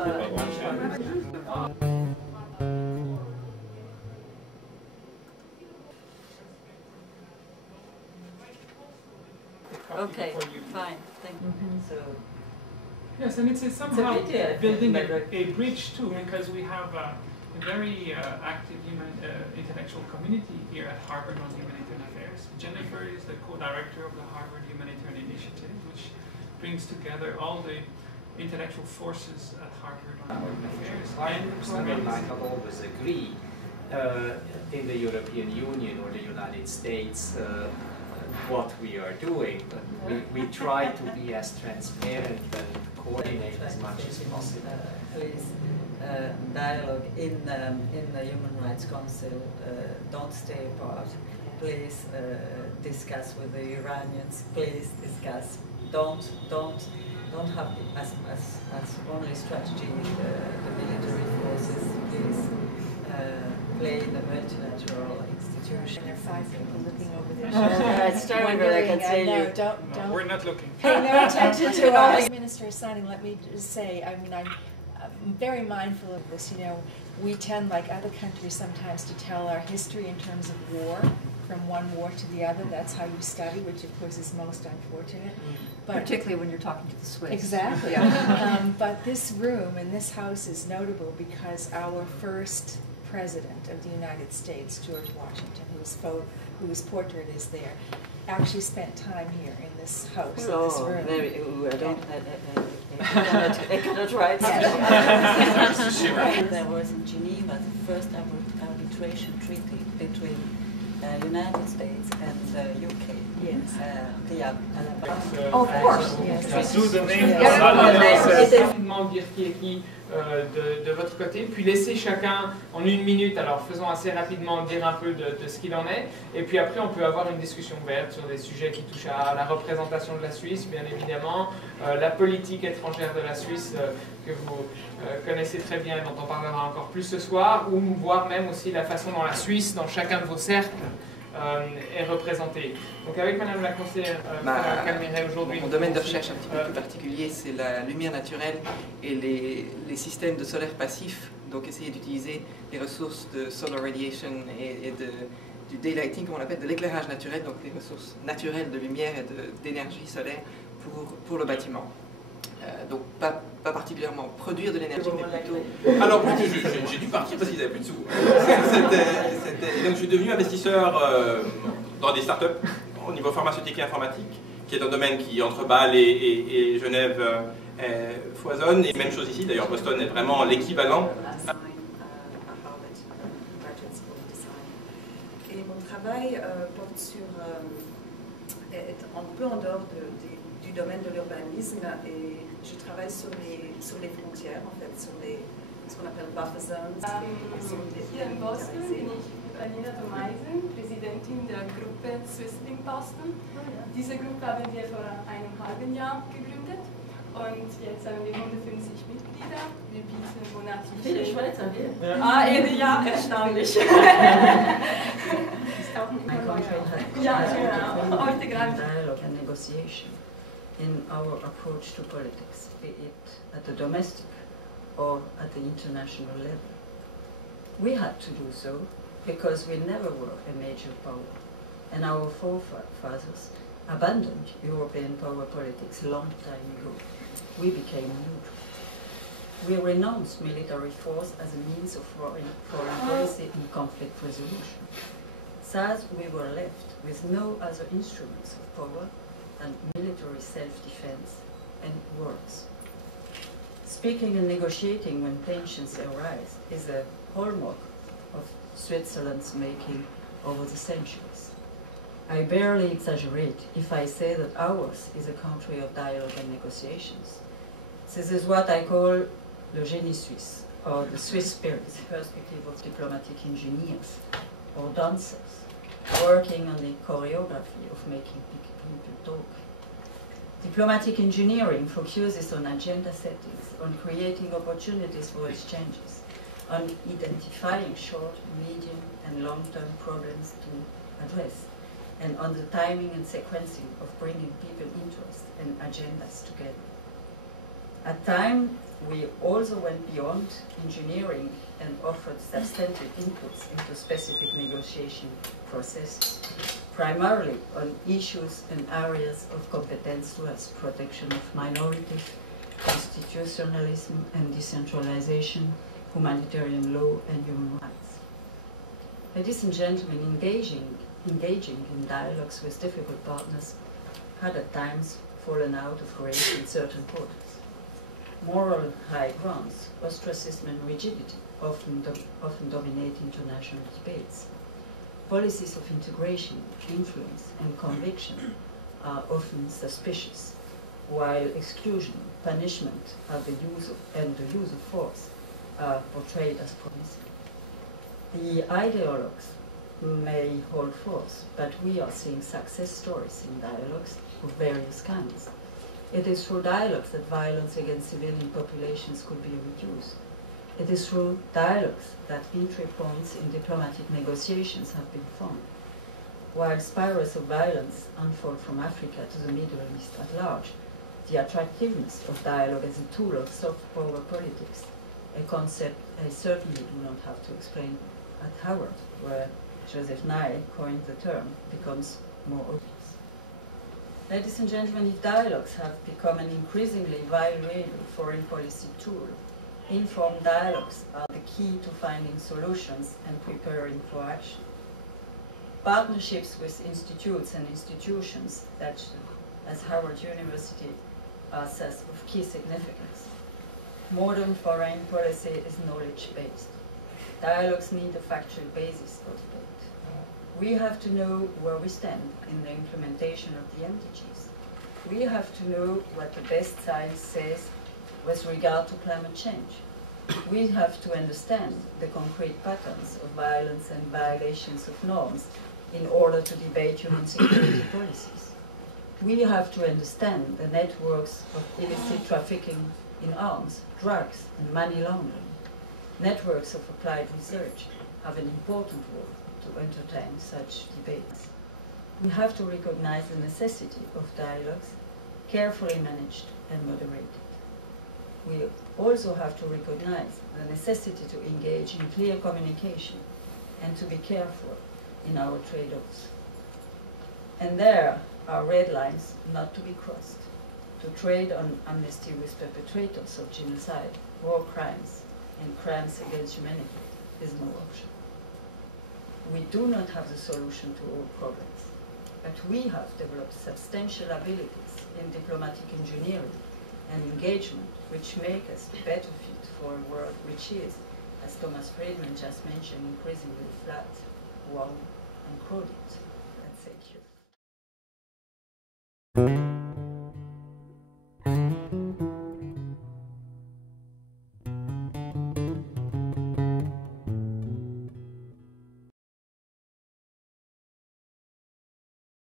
Okay, fine, thank you. So, yes, and it's somehow building a bridge too, because we have a very active intellectual community here at Harvard on Humanitarian Affairs. Jennifer is the co-director of the Harvard Humanitarian Initiative, which brings together all the intellectual forces at Harvard on Humanitarian Affairs. And might not always agree in the European Union or the United States what we are doing, but we try to be as transparent and coordinate as much as possible. Please, dialogue in the Human Rights Council, don't stay apart. Please discuss with the Iranians. Please discuss. Don't have as only strategy the military forces. Please play the multilateral institution. There are 5 people looking over their shoulder. It's terrible, I can tell you. Don't. We're not looking. Pay no attention to us. Minister Asani, let me just say, I mean, I'm very mindful of this. You know, we tend, like other countries, sometimes to tell our history in terms of war, from one war to the other. That's how you study, which of course is most unfortunate. But particularly when you're talking to the Swiss. Exactly. But this room in this house is notable because our first President of the United States, George Washington, whose portrait is there, actually spent time here in this house, in this room. I cannot write. There was in Geneva the first arbitration treaty between United States and the UK. Yes. Oh, of course. Yes. De votre côté, puis laisser chacun en 1 minute, alors faisons assez rapidement dire un peu de ce qu'il en est, et puis après on peut avoir une discussion ouverte sur des sujets qui touchent à la représentation de la Suisse, bien évidemment, la politique étrangère de la Suisse que vous connaissez très bien et dont on parlera encore plus ce soir, ou voire même aussi la façon dont la Suisse, dans chacun de vos cercles, est représentée. Donc avec Madame la conseillère Calmy-Rey aujourd'hui... Mon domaine de recherche un petit peu plus particulier, c'est la lumière naturelle et les systèmes de solaire passif. Donc essayer d'utiliser les ressources de solar radiation et du daylighting, comme on l'appelle, de l'éclairage naturel, donc les ressources naturelles de lumière et d'énergie solaire pour le bâtiment. Donc pas particulièrement produire de l'énergie, mais plutôt... Alors j'ai dû partir parce qu'ils n'avaient plus de sous. Et donc je suis devenu investisseur dans des startups au niveau pharmaceutique et informatique, qui est un domaine qui entre Bâle et Genève foisonne. Et même chose ici, d'ailleurs Boston est vraiment l'équivalent. Et mon travail porte sur, est un peu en dehors du domaine de l'urbanisme, et je travaille sur les frontières, en fait, sur ce qu'on appelle buffer zones. Hier in Boston bin ich mit Alina Domeisen, Präsidentin der Gruppe Swissling Boston. Diese Gruppe haben wir vor einem halben Jahr gegründet und jetzt haben wir 150 Mitglieder. Wir bieten monatlich... Viele Schweizer hier. Ja, erstaunlich. Ja, genau. Heute gerade. Dialogue and negotiation in our approach to politics, be it at the domestic or at the international level. We had to do so because we never were a major power, and our forefathers abandoned European power politics a long time ago. We became neutral. We renounced military force as a means of foreign policy and conflict resolution. Thus, we were left with no other instruments of power than military self-defense and words. Speaking and negotiating when tensions arise is a hallmark of Switzerland's making over the centuries. I barely exaggerate if I say that ours is a country of dialogue and negotiations. This is what I call le génie suisse, or the Swiss spirit, the perspective of diplomatic engineers or dancers working on the choreography of making people talk. Diplomatic engineering focuses on agenda settings, on creating opportunities for exchanges, on identifying short, medium, and long-term problems to address, and on the timing and sequencing of bringing people interest and agendas together. At times, we also went beyond engineering and offered substantive inputs into specific negotiation processes, primarily on issues and areas of competence towards protection of minorities, constitutionalism and decentralization, humanitarian law and human rights. Ladies and gentlemen, engaging in dialogues with difficult partners had at times fallen out of grace in certain quarters. Moral high grounds, ostracism and rigidity often dominate international debates. Policies of integration, influence and conviction are often suspicious, while exclusion, punishment, and the use of force are portrayed as promising. The ideologues may hold force, but we are seeing success stories in dialogues of various kinds. It is through dialogues that violence against civilian populations could be reduced. It is through dialogues that entry points in diplomatic negotiations have been found. While spirals of violence unfold from Africa to the Middle East at large, the attractiveness of dialogue as a tool of soft power politics, a concept I certainly do not have to explain at Harvard, where Joseph Nye coined the term, becomes more obvious. Ladies and gentlemen, if dialogues have become an increasingly valuable foreign policy tool, informed dialogues are the key to finding solutions and preparing for action. Partnerships with institutes and institutions such as Harvard University are thus of key significance. Modern foreign policy is knowledge-based. Dialogues need a factual basis for debate. We have to know where we stand in the implementation of the MDGs. We have to know what the best science says with regard to climate change. We have to understand the concrete patterns of violence and violations of norms in order to debate human security policies. We have to understand the networks of illicit trafficking in arms, drugs, and money laundering. Networks of applied research have an important role to entertain such debates. We have to recognize the necessity of dialogues, carefully managed and moderated. We also have to recognize the necessity to engage in clear communication and to be careful in our trade-offs. And there are red lines not to be crossed. To trade on amnesty with perpetrators of genocide, war crimes, and crimes against humanity is no option. We do not have the solution to all problems, but we have developed substantial abilities in diplomatic engineering and engagement which make us better fit for a world which is, as Thomas Friedman just mentioned, increasingly flat, warm, and crowded. And thank you.